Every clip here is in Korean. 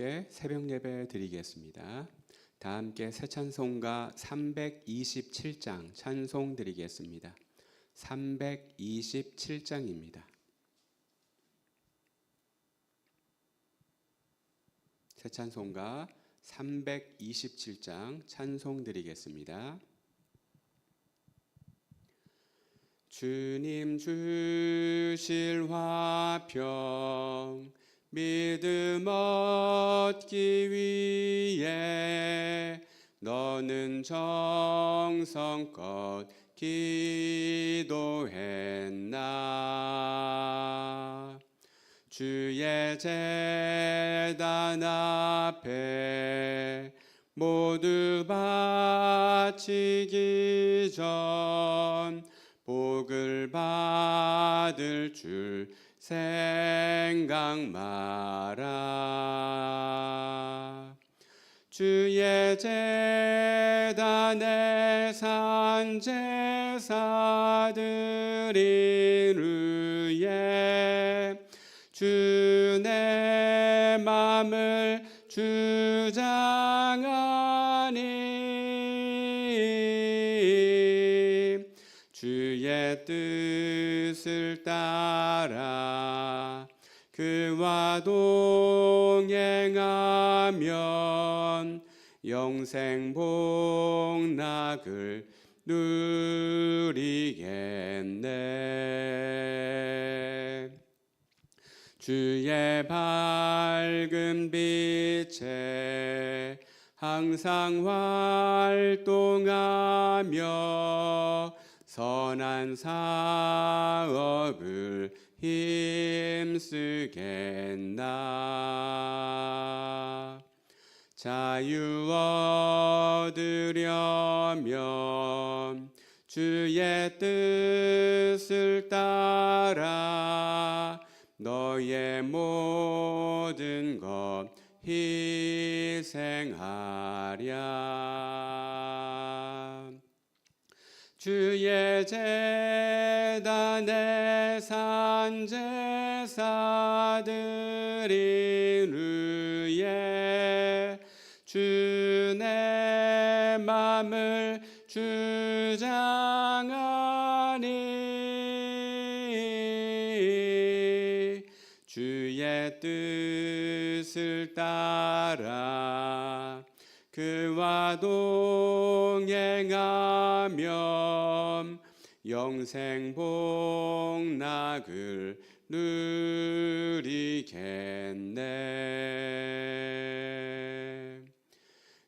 함께 새벽 예배 드리겠습니다. 다 함께 새 찬송가 327장 찬송 드리겠습니다. 327장입니다. 새 찬송가 327장 찬송 드리겠습니다. 주님 주실 화평 믿음 얻기 위해 너는 정성껏 기도했나. 주의 제단 앞에 모두 바치기 전 복을 받을 줄 생각 마라. 주의 제단에 산 제사드린 후에 주 내 맘을 주장하니 주의 뜻을 따라 그와 동행하면 영생 복락을 누리겠네. 주의 밝은 빛에 항상 활동하며 선한 사업을 힘쓰겠나. 자유 얻으려면 주의 뜻을 따라 너의 모든 것 희생하랴. 주의 제단에 산 제사드린 후에 주 내 맘을 주장하니 주의 뜻을 따라 그와 동행하면 영생 복락을 누리겠네.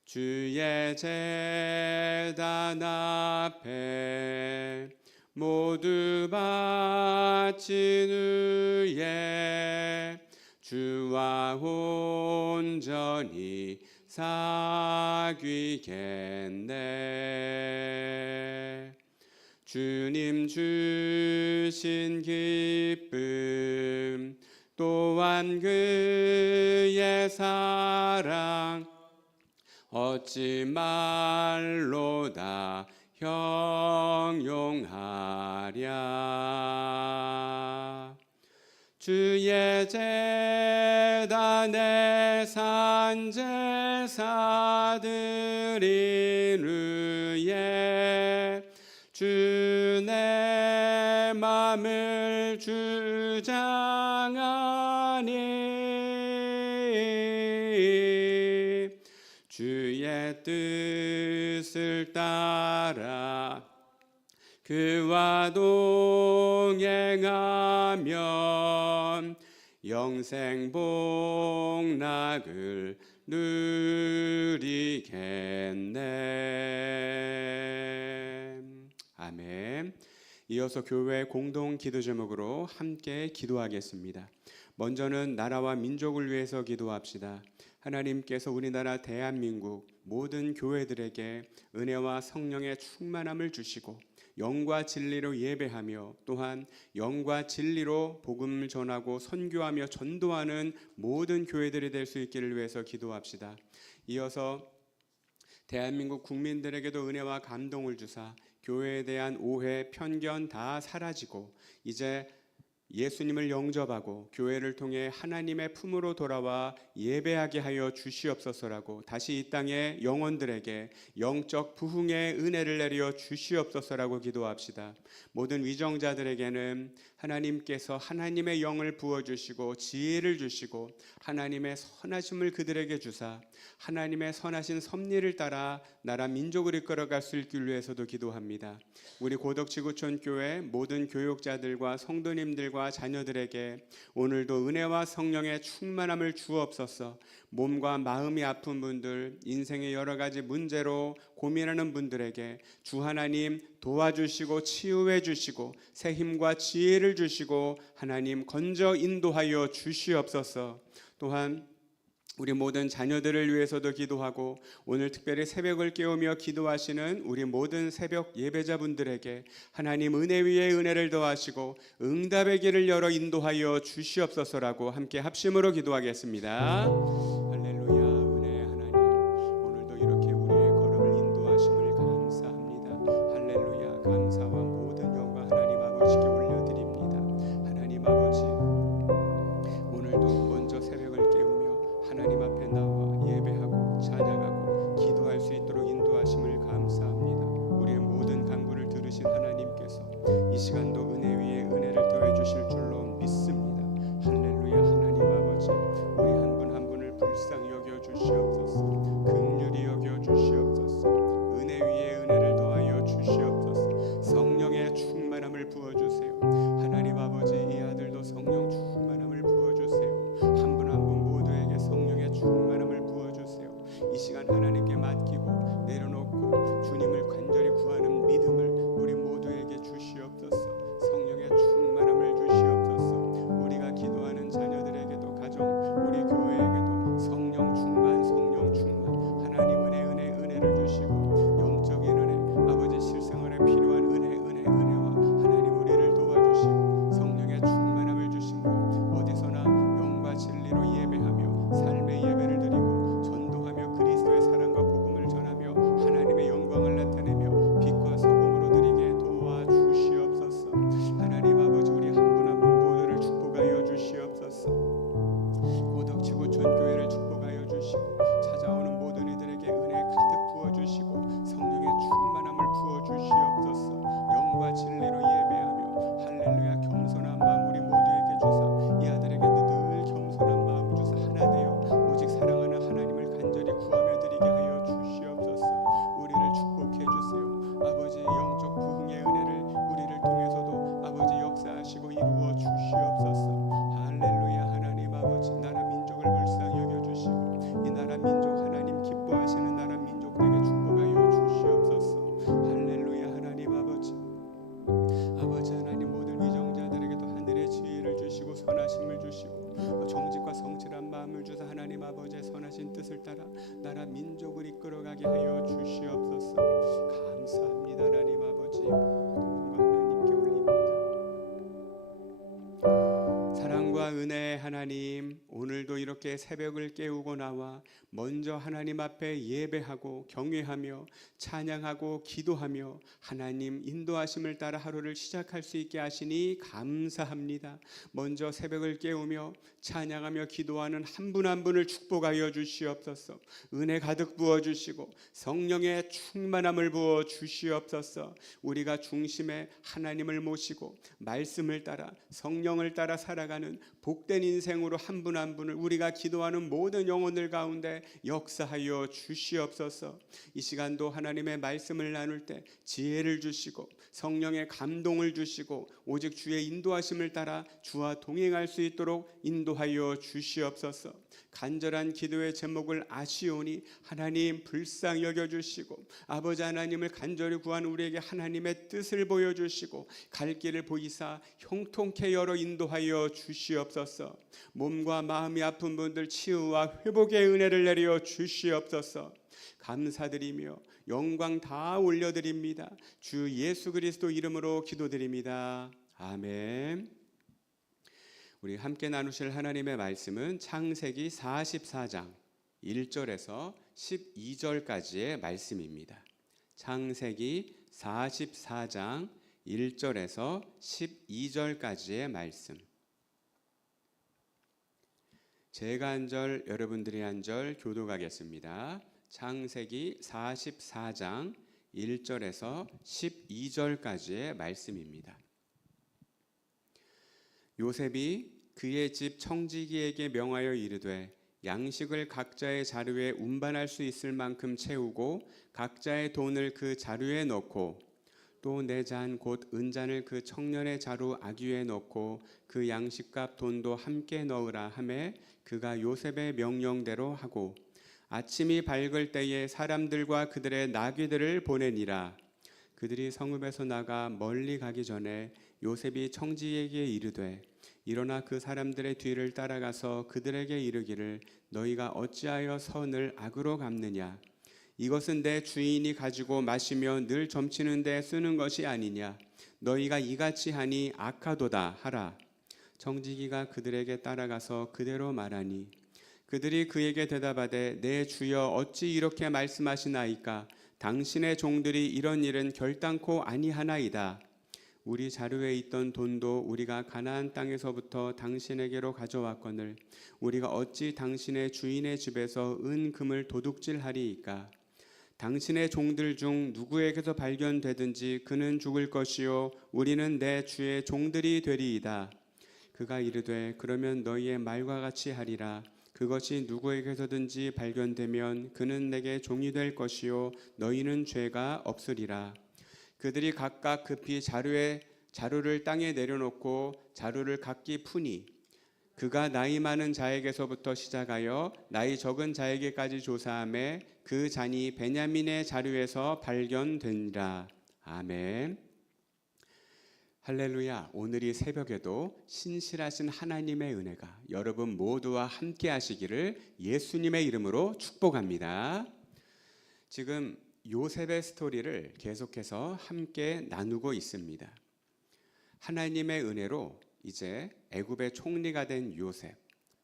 주의 제단 앞에 모두 바친 후에 주와 온전히 사귀겠네. 주님 주신 기쁨 또한 그의 사랑 어찌 말로 다 형용하랴. 주의 제단에 산 제사드린 후에 주 내 맘을 주장하니 주의 뜻을 따라 그와 동행하면 영생 복락을 누리겠네. 아멘. 이어서 교회 공동 기도 제목으로 함께 기도하겠습니다. 먼저는 나라와 민족을 위해서 기도합시다. 하나님께서 우리나라 대한민국 모든 교회들에게 은혜와 성령의 충만함을 주시고 영과 진리로 예배하며 또한 영과 진리로 복음을 전하고 선교하며 전도하는 모든 교회들이 될 수 있기를 위해서 기도합시다. 이어서 대한민국 국민들에게도 은혜와 감동을 주사 교회에 대한 오해, 편견 다 사라지고 이제 예수님을 영접하고 교회를 통해 하나님의 품으로 돌아와 예배하게 하여 주시옵소서라고 다시 이 땅의 영혼들에게 영적 부흥의 은혜를 내려 주시옵소서라고 기도합시다. 모든 위정자들에게는 하나님께서 하나님의 영을 부어주시고 지혜를 주시고 하나님의 선하심을 그들에게 주사 하나님의 선하신 섭리를 따라 나라 민족을 이끌어갈 수 있기 위해서도 기도합니다. 우리 고덕지구촌 교회 모든 교육자들과 성도님들과 자녀들에게 오늘도 은혜와 성령의 충만함을 주옵소서. 몸과 마음이 아픈 분들, 인생의 여러 가지 문제로 고민하는 분들에게 주 하나님 도와주시고 치유해 주시고 새 힘과 지혜를 주시고 하나님 건져 인도하여 주시옵소서. 또한 우리 모든 자녀들을 위해서도 기도하고 오늘 특별히 새벽을 깨우며 기도하시는 우리 모든 새벽 예배자분들에게 하나님 은혜 위에 은혜를 더하시고 응답의 길을 열어 인도하여 주시옵소서라고 함께 합심으로 기도하겠습니다. 할렐루야. 은혜의 하나님, 오늘도 이렇게 우리의 걸음을 인도하심을 감사합니다. 할렐루야. 감사와 모든 영광 하나님 아버지께 올려드립니다. 하나님 아버지, 오늘도 먼저 새벽을 깨우며 하나님 앞에 나와 예배하고 찬양하고 기도할 수 있도록 인도하심을 감사합니다. 우리의 모든 간구를 들으신 하나님께서 이 시간도 은혜 위에 은혜를 더해 주실 줄로 믿습니다. 할렐루야. 하나님 아버지, 우리 한 분 한 분을 불쌍히 여겨 주시옵소서. 긍휼히 여겨 주시옵소서. 은혜 위에 은혜를 더하여 주시옵소서. 성령의 충만함을 부어주세요. 하나님 아버지, 이 아들도 성령 충만함을 부어주세요. 한 분 한 분 모두에게 성령의 충만함을 부어주세요. 이 시간 하나님께 맡기고 내려놓고 주님을 간절히 구하는 믿음을 우리 모두에게 주시옵소서. 성령의 충만함을 주시옵소서. 우리가 기도하는 자녀들에게도 가정, 우리 교회에게도 성령 충만, 성령 충만, 하나님 은혜를 주시고 영적인 은혜, 아버지 실생활에 필요한 은혜와 하나님 우리를 도와주시고 성령의 충만함을 주심으로 어디서나 영과 진리로 예배하며 삶의 예배를 드리고 전도하며 그리스도의 사랑과 복음을 전하며 하나님의 영광을 나타내며 빛과 소금으로 드리게 도와주시옵소서. 하나님 아버지, 우리 한 분 한 분 모두를 축복하여 주시옵소서. 고덕지구촌 교회를 축복하여 주시고 찾아오는 모든 이들에게 은혜 가득 부어주시고 성령의 충만함을 부어주시옵소서. 영과 진리로 예배하며 할렐루야 겸손한 마음 우리 모두에게 주사 이 아들에게 늘 겸손한 마음 주사 하나 되어 오직 사랑하는 하나님을 간절히 구하며 드리게 하여 주시옵소서. 우리를 축복해 주세요. 아버지, 영적 부흥의 은혜를 우리를 통해서도 아버지 역사하시고 이루어 주시옵소서. 할렐루야. 하나님 아버지, 나라 민족을 불쌍히 여겨주시고 이 나라 민족 하나님 기뻐하시는 나라 민족에게 축복하여 주시옵소서. 할렐루야. 하나님 아버지, 아버지 하나님 모든 위정자들에게도 하늘의 지혜를 주시고 선하심을 주시고 정직과 성실한 마음을 주사 하나님 아버지의 선하신 뜻을 따라 나라 민족을 이끌어가게 하여 주시옵소서. 감사합니다. 하나님 아버지, 영광 하나님께 올립니다. 사랑과 은혜의 하나님, 오늘도 이렇게 새벽을 깨우고 나와 먼저 하나님 앞에 예배하고 경외하며 찬양하고 기도하며 하나님 인도하심을 따라 하루를 시작할 수 있게 하시니 감사합니다. 먼저 새벽을 깨우며 찬양하며 기도하는 한 분 한 분을 축복하여 주시옵소서. 은혜 가득 부어주시고 성령의 충만함을 부어 주시옵소서. 우리가 중심에 하나님을 모시고 말씀을 따라 성령을 따라 살아가는 복된 인생으로 한 분 한 분을 우리가 기도하는 모든 영혼들 가운데 역사하여 주시옵소서. 이 시간도 하나님의 말씀을 나눌 때 지혜를 주시고 성령의 감동을 주시고 오직 주의 인도하심을 따라 주와 동행할 수 있도록 인도하여 주시옵소서. 간절한 기도의 제목을 아시오니 하나님 불쌍히 여겨주시고 아버지 하나님을 간절히 구하는 우리에게 하나님의 뜻을 보여주시고 갈 길을 보이사 형통케 열어 인도하여 주시옵소서. 몸과 마음이 아픈 분들 치유와 회복의 은혜를 내려 주시옵소서. 감사드리며 영광 다 올려드립니다. 주 예수 그리스도 이름으로 기도드립니다. 아멘. 우리 함께 나누실 하나님의 말씀은 창세기 44장 1절에서 12절까지의 말씀입니다. 창세기 44장 1절에서 12절까지의 말씀. 제가 한 절, 여러분들이 한 절 교독하겠습니다. 창세기 44장 1절에서 12절까지의 말씀입니다. 요셉이 그의 집 청지기에게 명하여 이르되 양식을 각자의 자루에 운반할 수 있을 만큼 채우고 각자의 돈을 그 자루에 넣고 또 내 잔 곧 은잔을 그 청년의 자루 아귀에 넣고 그 양식값 돈도 함께 넣으라 하매 그가 요셉의 명령대로 하고 아침이 밝을 때에 사람들과 그들의 나귀들을 보내니라. 그들이 성읍에서 나가 멀리 가기 전에 요셉이 청지에게 이르되 일어나 그 사람들의 뒤를 따라가서 그들에게 이르기를 너희가 어찌하여 선을 악으로 갚느냐 이것은 내 주인이 가지고 마시며 늘 점치는 데 쓰는 것이 아니냐 너희가 이같이 하니 악하도다 하라. 청지기가 그들에게 따라가서 그대로 말하니 그들이 그에게 대답하되 내 주여 어찌 이렇게 말씀하시나이까 당신의 종들이 이런 일은 결단코 아니하나이다. 우리 자루에 있던 돈도 우리가 가나안 땅에서부터 당신에게로 가져왔거늘 우리가 어찌 당신의 주인의 집에서 은금을 도둑질하리이까. 당신의 종들 중 누구에게서 발견되든지 그는 죽을 것이요 우리는 내 주의 종들이 되리이다. 그가 이르되 그러면 너희의 말과 같이 하리라. 그것이 누구에게서든지 발견되면 그는 내게 종이 될 것이요 너희는 죄가 없으리라. 그들이 각각 급히 자루를 땅에 내려놓고 자루를 각기 푸니 그가 나이 많은 자에게서부터 시작하여 나이 적은 자에게까지 조사하매 그 잔이 베냐민의 자루에서 발견되니라. 아멘. 할렐루야. 오늘 이 새벽에도 신실하신 하나님의 은혜가 여러분 모두와 함께 하시기를 예수님의 이름으로 축복합니다. 지금 요셉의 스토리를 계속해서 함께 나누고 있습니다. 하나님의 은혜로 이제 애굽의 총리가 된 요셉,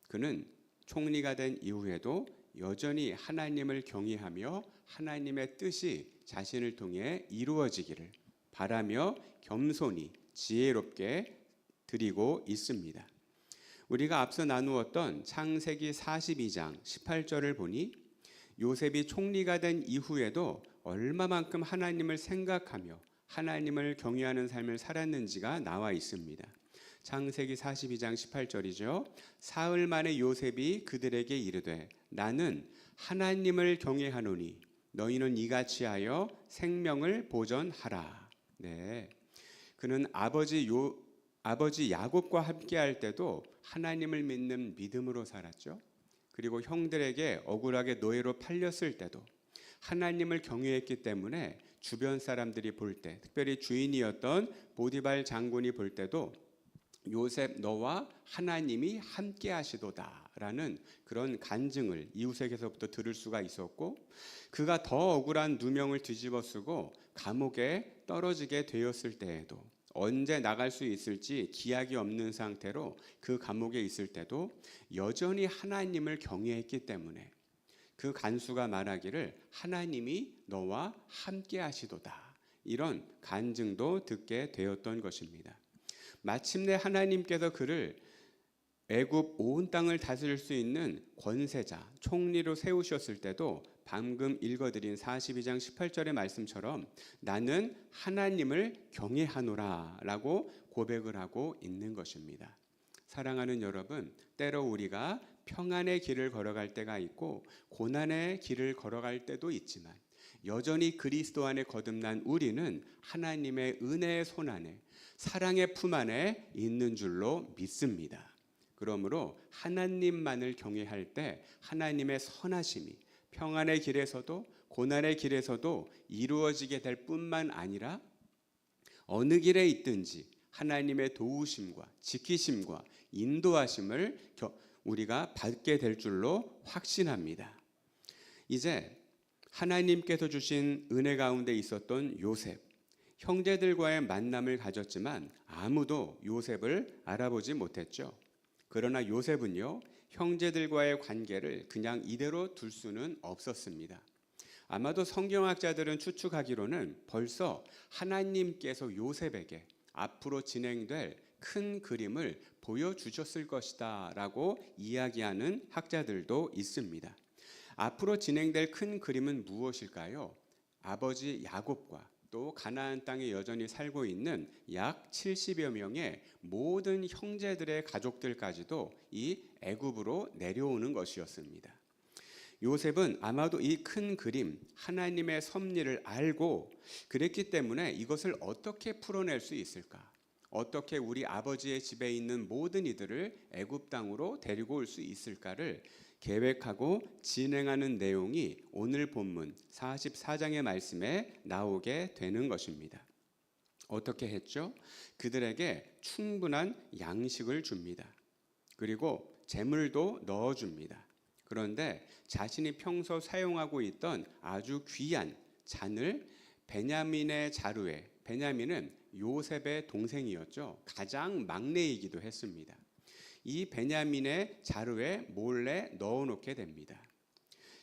그는 총리가 된 이후에도 여전히 하나님을 경외하며 하나님의 뜻이 자신을 통해 이루어지기를 바라며 겸손히 지혜롭게 드리고 있습니다. 우리가 앞서 나누었던 창세기 42장 18절을 보니 요셉이 총리가 된 이후에도 얼마만큼 하나님을 생각하며 하나님을 경외하는 삶을 살았는지가 나와 있습니다. 창세기 42장 18절이죠. 사흘 만에 요셉이 그들에게 이르되 나는 하나님을 경외하노니 너희는 이같이 하여 생명을 보전하라. 네, 그는 아버지 야곱과 함께할 때도 하나님을 믿는 믿음으로 살았죠. 그리고 형들에게 억울하게 노예로 팔렸을 때도 하나님을 경외했기 때문에 주변 사람들이 볼 때, 특별히 주인이었던 보디발 장군이 볼 때도 요셉 너와 하나님이 함께 하시도다라는 그런 간증을 이웃에게서부터 들을 수가 있었고, 그가 더 억울한 누명을 뒤집어 쓰고 감옥에 떨어지게 되었을 때에도, 언제 나갈 수 있을지 기약이 없는 상태로 그 감옥에 있을 때도 여전히 하나님을 경외했기 때문에 그 간수가 말하기를 하나님이 너와 함께 하시도다, 이런 간증도 듣게 되었던 것입니다. 마침내 하나님께서 그를 애굽 온 땅을 다스릴 수 있는 권세자, 총리로 세우셨을 때도 방금 읽어드린 42장 18절의 말씀처럼 나는 하나님을 경외하노라 라고 고백을 하고 있는 것입니다. 사랑하는 여러분, 때로 우리가 평안의 길을 걸어갈 때가 있고 고난의 길을 걸어갈 때도 있지만 여전히 그리스도 안에 거듭난 우리는 하나님의 은혜의 손 안에, 사랑의 품 안에 있는 줄로 믿습니다. 그러므로 하나님만을 경외할 때 하나님의 선하심이 평안의 길에서도 고난의 길에서도 이루어지게 될 뿐만 아니라 어느 길에 있든지 하나님의 도우심과 지키심과 인도하심을 우리가 받게 될 줄로 확신합니다. 이제 하나님께서 주신 은혜 가운데 있었던 요셉, 형제들과의 만남을 가졌지만 아무도 요셉을 알아보지 못했죠. 그러나 요셉은요, 형제들과의 관계를 그냥 이대로 둘 수는 없었습니다. 아마도 성경학자들은 추측하기로는 벌써 하나님께서 요셉에게 앞으로 진행될 큰 그림을 보여주셨을 것이다 라고 이야기하는 학자들도 있습니다. 앞으로 진행될 큰 그림은 무엇일까요? 아버지 야곱과 또 가나안 땅에 여전히 살고 있는 약 70여 명의 모든 형제들의 가족들까지도 이 애굽으로 내려오는 것이었습니다. 요셉은 아마도 이 큰 그림, 하나님의 섭리를 알고 그랬기 때문에 이것을 어떻게 풀어낼 수 있을까? 어떻게 우리 아버지의 집에 있는 모든 이들을 애굽 땅으로 데리고 올 수 있을까를 계획하고 진행하는 내용이 오늘 본문 44장의 말씀에 나오게 되는 것입니다. 어떻게 했죠? 그들에게 충분한 양식을 줍니다. 그리고 재물도 넣어줍니다. 그런데 자신이 평소 사용하고 있던 아주 귀한 잔을 베냐민의 자루에, 베냐민은 요셉의 동생이었죠. 가장 막내이기도 했습니다. 이 베냐민의 자루에 몰래 넣어놓게 됩니다.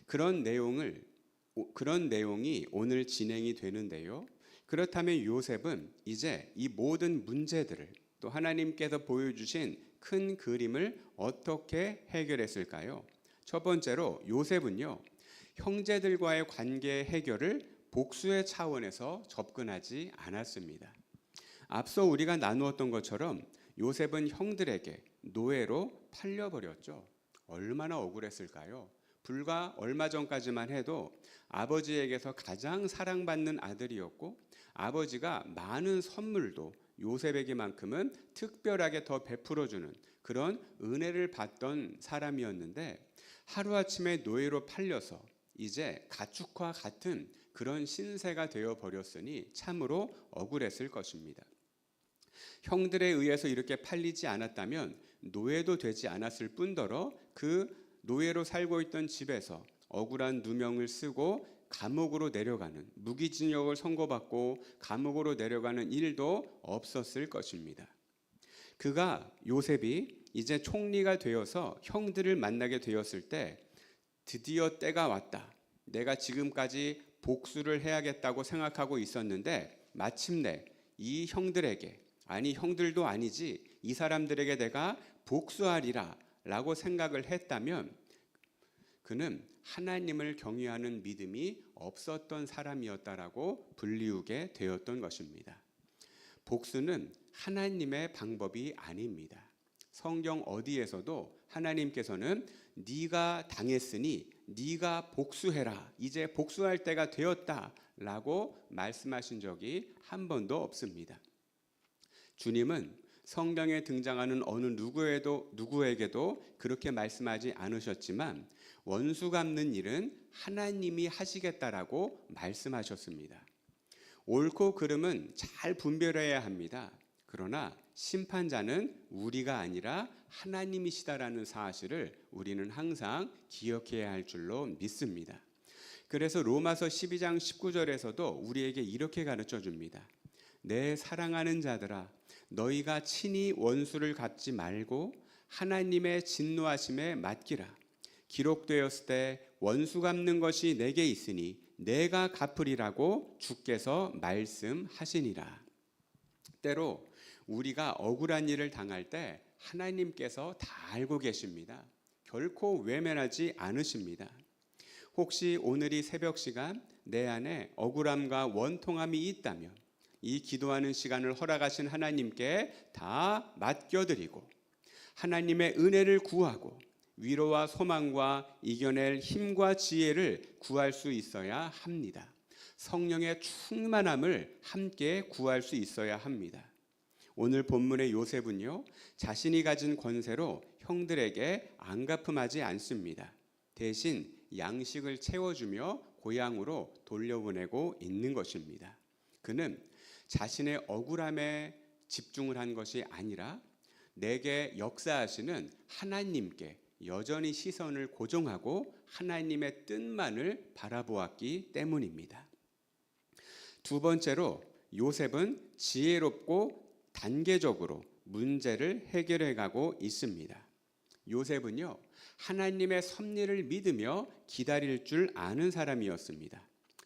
그런 내용이 오늘 진행이 되는데요. 그렇다면 요셉은 이제 이 모든 문제들을 또 하나님께서 보여주신 큰 그림을 어떻게 해결했을까요? 첫 번째로 요셉은요, 형제들과의 관계 해결을 복수의 차원에서 접근하지 않았습니다. 앞서 우리가 나누었던 것처럼 요셉은 형들에게 노예로 팔려버렸죠. 얼마나 억울했을까요? 불과 얼마 전까지만 해도 아버지에게서 가장 사랑받는 아들이었고 아버지가 많은 선물도 요셉에게만큼은 특별하게 더 베풀어주는 그런 은혜를 받던 사람이었는데 하루아침에 노예로 팔려서 이제 가축과 같은 그런 신세가 되어버렸으니 참으로 억울했을 것입니다. 형들에 의해서 이렇게 팔리지 않았다면 노예도 되지 않았을 뿐더러 그 노예로 살고 있던 집에서 억울한 누명을 쓰고 감옥으로 내려가는, 무기징역을 선고받고 감옥으로 내려가는 일도 없었을 것입니다. 요셉이 이제 총리가 되어서 형들을 만나게 되었을 때 드디어 때가 왔다. 내가 지금까지 복수를 해야겠다고 생각하고 있었는데 마침내 이 형들에게, 아니 형들도 아니지, 이 사람들에게 내가 복수하리라 라고 생각을 했다면 그는 하나님을 경외하는 믿음이 없었던 사람이었다라고 불리우게 되었던 것입니다. 복수는 하나님의 방법이 아닙니다. 성경 어디에서도 하나님께서는 네가 당했으니 네가 복수해라, 이제 복수할 때가 되었다라고 말씀하신 적이 한 번도 없습니다. 주님은 성경에 등장하는 어느 누구에게도 그렇게 말씀하지 않으셨지만 원수 갚는 일은 하나님이 하시겠다라고 말씀하셨습니다. 옳고 그름은 잘 분별해야 합니다. 그러나 심판자는 우리가 아니라 하나님이시다라는 사실을 우리는 항상 기억해야 할 줄로 믿습니다. 그래서 로마서 12장 19절에서도 우리에게 이렇게 가르쳐 줍니다. 내 사랑하는 자들아, 너희가 친히 원수를 갚지 말고 하나님의 진노하심에 맡기라. 기록되었을 때 원수 갚는 것이 내게 있으니 내가 갚으리라고 주께서 말씀하시니라. 때로 우리가 억울한 일을 당할 때 하나님께서 다 알고 계십니다. 결코 외면하지 않으십니다. 혹시 오늘 이 새벽 시간 내 안에 억울함과 원통함이 있다면 이 기도하는 시간을 허락하신 하나님께 다 맡겨드리고 하나님의 은혜를 구하고 위로와 소망과 이겨낼 힘과 지혜를 구할 수 있어야 합니다. 성령의 충만함을 함께 구할 수 있어야 합니다. 오늘 본문의 요셉은요, 자신이 가진 권세로 형들에게 안갚음하지 않습니다. 대신 양식을 채워주며 고향으로 돌려보내고 있는 것입니다. 그는 자신의 억울함에 집중을 한 것이 아니라 내게 역사하시는 하나님께 여전히 시선을 고정하고 하나님의 뜻만을 바라보았기 때문입니다. 두 번째로 요셉은 지혜롭고 단계적으로 문제를 해결해 가고 있습니다. 요셉은요, 하나님의 섭리를 믿으며 기다릴 줄 아는 사람이었습니다.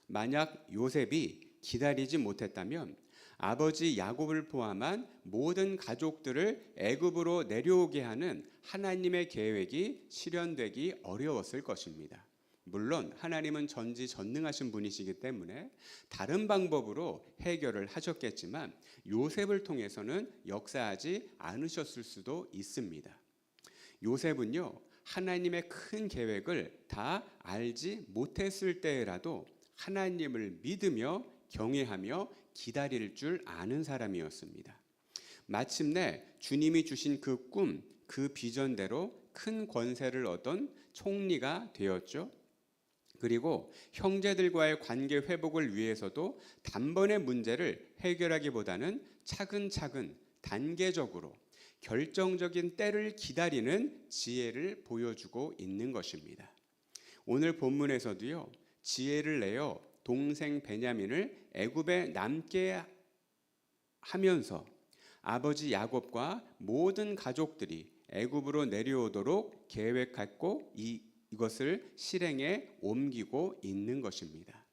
만약 요셉이 기다리지 못했다면 아버지 야곱을 포함한 모든 가족들을 애굽으로 내려오게 하는 하나님의 계획이 실현되기 어려웠을 것입니다. 물론 하나님은 전지전능하신 분이시기 때문에 다른 방법으로 해결을 하셨겠지만 요셉을 통해서는 역사하지 않으셨을 수도 있습니다. 요셉은요, 하나님의 큰 계획을 다 알지 못했을 때라도 하나님을 믿으며 경외하며 기다릴 줄 아는 사람이었습니다. 마침내 주님이 주신 그 꿈, 그 비전대로 큰 권세를 얻은 총리가 되었죠. 그리고 형제들과의 관계 회복을 위해서도 단번에 문제를 해결하기보다는 차근차근 단계적으로 결정적인 때를 기다리는 지혜를 보여주고 있는 것입니다. 오늘 본문에서도요, 지혜를 내어 동생 베냐민을 애굽에 남게 하면서 아버지 야곱과 모든 가족들이 애굽으로 내려오도록 계획했고 이것을 실행에 옮기고 있는 것입니다.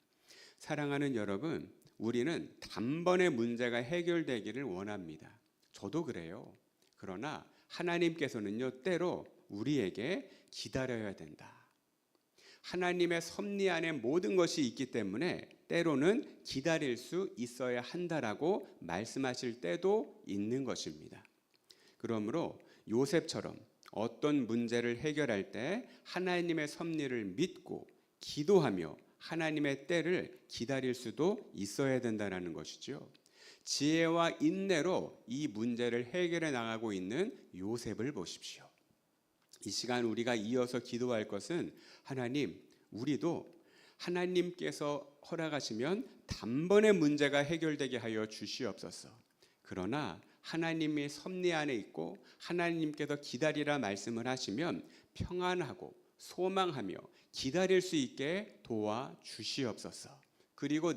사랑하는 여러분, 우리는 단번에 문제가 해결되기를 원합니다. 저도 그래요. 그러나 하나님께서는요, 때로 우리에게 기다려야 된다. 하나님의 섭리 안에 모든 것이 있기 때문에 때로는 기다릴 수 있어야 한다라고 말씀하실 때도 있는 것입니다. 그러므로 요셉처럼 어떤 문제를 해결할 때 하나님의 섭리를 믿고 기도하며 하나님의 때를 기다릴 수도 있어야 된다는 것이죠. 지혜와 인내로 이 문제를 해결해 나가고 있는 요셉을 보십시오. 이 시간 우리가 이어서 기도할 것은 하나님, 우리도 하나님께서 허락하시면 단번에 문제가 해결되게 하여 주시옵소서. 그러나 하나님이 섭리 안에 있고 하나님께서 기다리라 말씀을 하시면 평안하고 소망하며 기다릴 수 있게 도와 주시옵소서. 그리고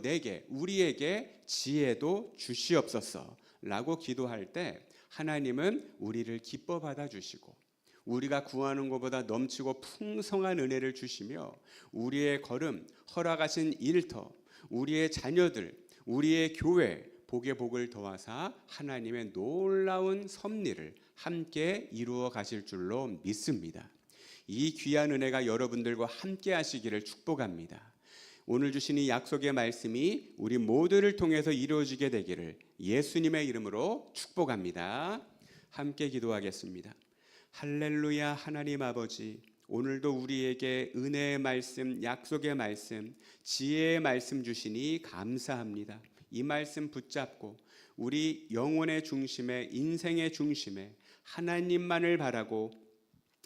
우리에게 지혜도 주시옵소서 라고 기도할 때 하나님은 우리를 기뻐 받아주시고 우리가 구하는 것보다 넘치고 풍성한 은혜를 주시며 우리의 걸음, 허락하신 일터, 우리의 자녀들, 우리의 교회, 복의 복을 더하사 하나님의 놀라운 섭리를 함께 이루어 가실 줄로 믿습니다. 이 귀한 은혜가 여러분들과 함께 하시기를 축복합니다. 오늘 주신 이 약속의 말씀이 우리 모두를 통해서 이루어지게 되기를 예수님의 이름으로 축복합니다. 함께 기도하겠습니다. 할렐루야. 하나님 아버지, 오늘도 우리에게 은혜의 말씀, 약속의 말씀, 지혜의 말씀 주시니 감사합니다. 이 말씀 붙잡고 우리 영혼의 중심에, 인생의 중심에 하나님만을 바라고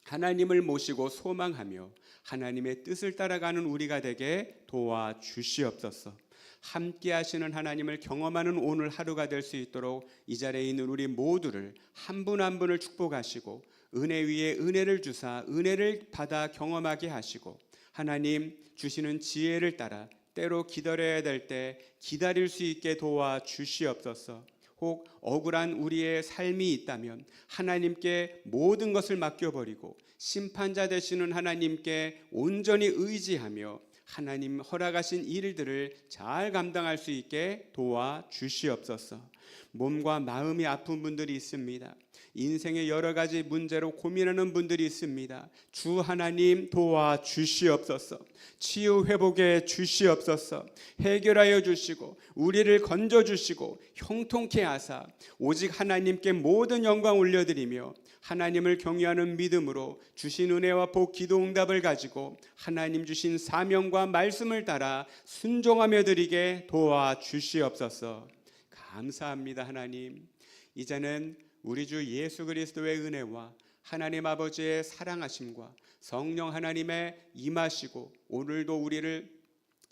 하나님을 모시고 소망하며 하나님의 뜻을 따라가는 우리가 되게 도와주시옵소서. 함께 하시는 하나님을 경험하는 오늘 하루가 될 수 있도록 이 자리에 있는 우리 모두를 한 분 한 분을 축복하시고 은혜 위에 은혜를 주사 은혜를 받아 경험하게 하시고 하나님 주시는 지혜를 따라 때로 기다려야 될 때 기다릴 수 있게 도와주시옵소서. 혹 억울한 우리의 삶이 있다면 하나님께 모든 것을 맡겨버리고 심판자 되시는 하나님께 온전히 의지하며 하나님 허락하신 일들을 잘 감당할 수 있게 도와주시옵소서. 몸과 마음이 아픈 분들이 있습니다. 인생의 여러 가지 문제로 고민하는 분들이 있습니다. 주 하나님 도와주시옵소서. 치유 회복해 주시옵소서. 해결하여 주시고 우리를 건져주시고 형통케 하사 오직 하나님께 모든 영광 올려드리며 하나님을 경외하는 믿음으로 주신 은혜와 복 기도 응답을 가지고 하나님 주신 사명과 말씀을 따라 순종하며 드리게 도와주시옵소서. 감사합니다. 하나님, 이제는 우리 주 예수 그리스도의 은혜와 하나님 아버지의 사랑하심과 성령 하나님의 임하시고 오늘도 우리를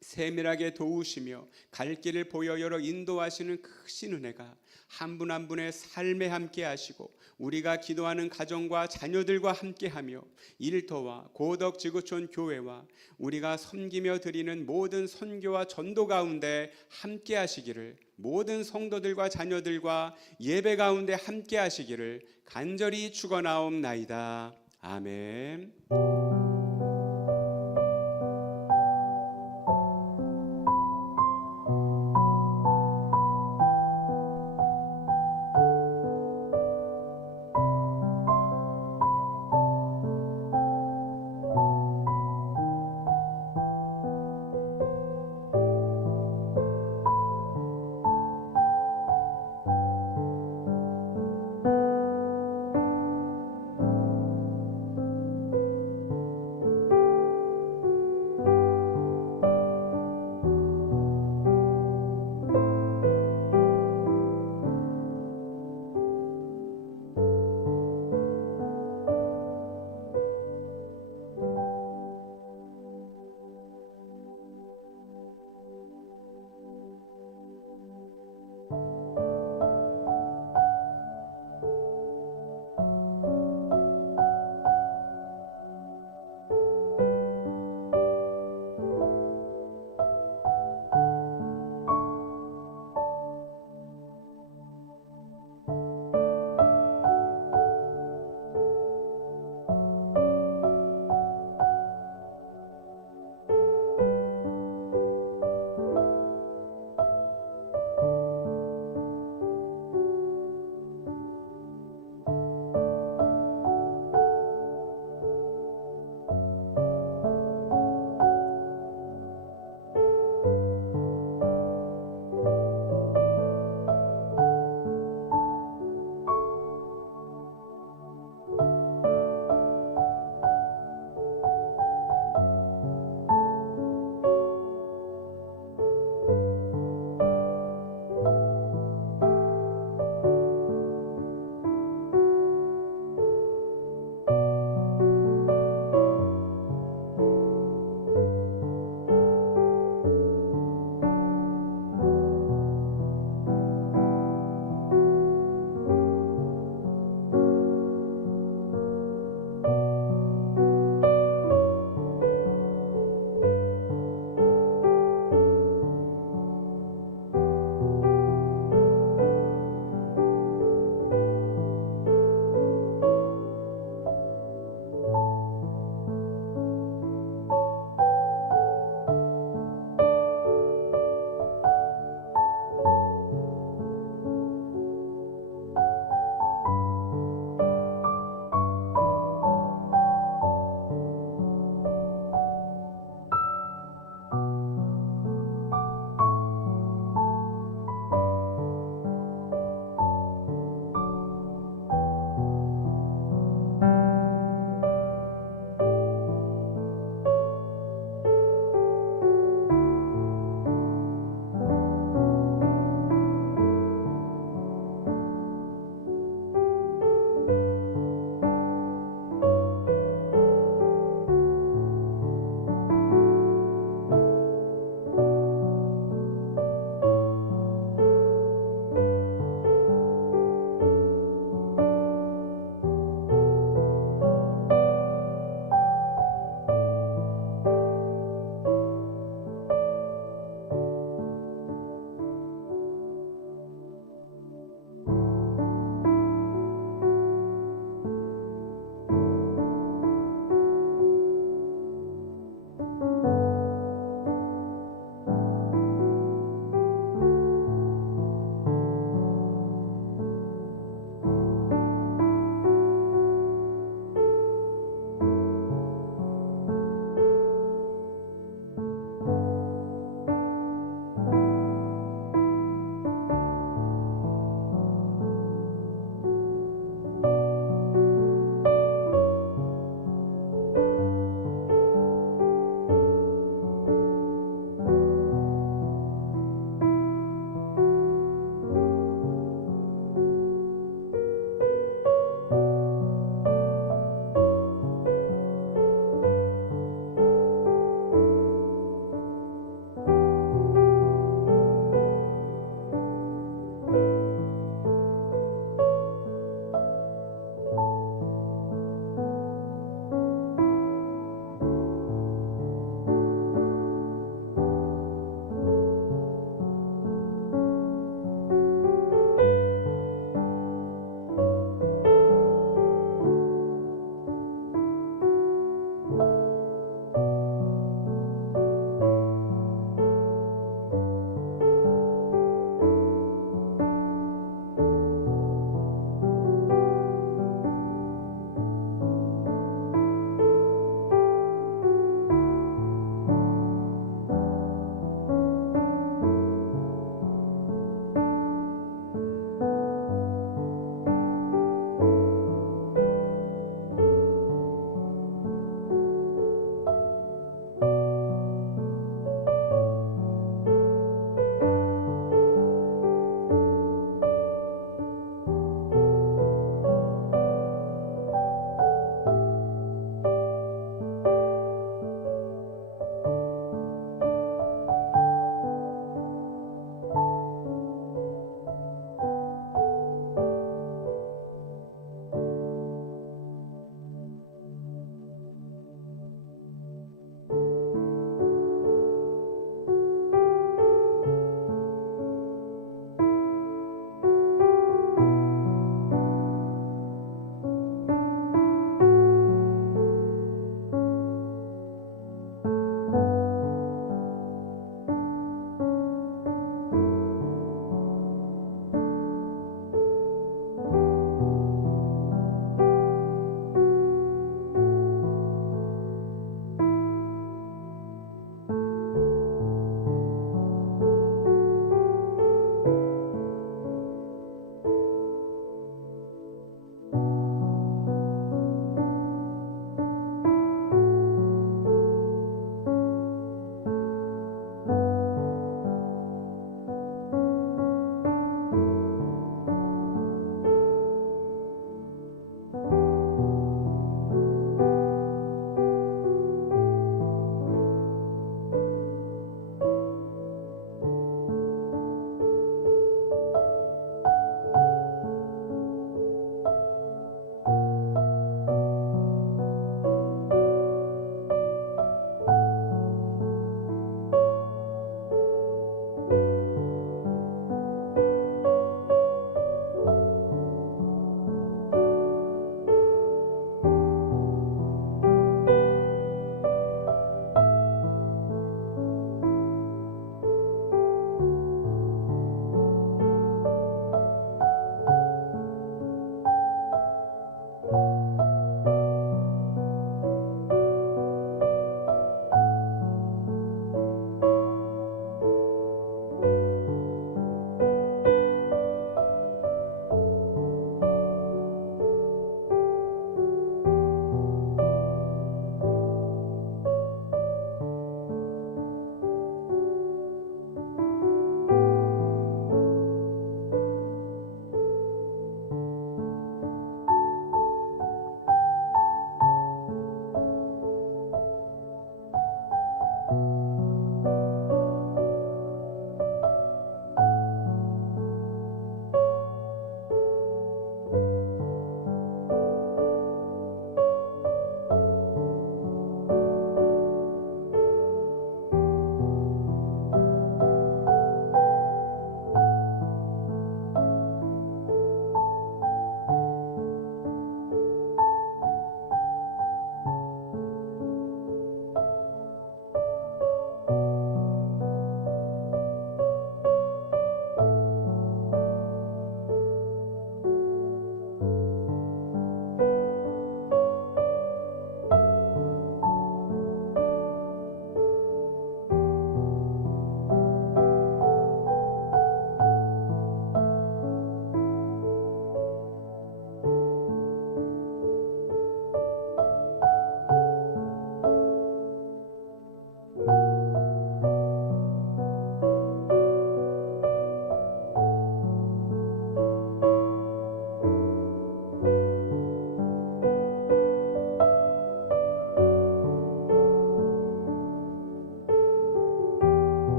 세밀하게 도우시며 갈 길을 보여 열어 인도하시는 크신 은혜가 한 분 한 분의 삶에 함께 하시고 우리가 기도하는 가정과 자녀들과 함께하며 일터와 고덕 지구촌 교회와 우리가 섬기며 드리는 모든 선교와 전도 가운데 함께 하시기를, 모든 성도들과 자녀들과 예배 가운데 함께 하시기를 간절히 축원하옵나이다. 아멘.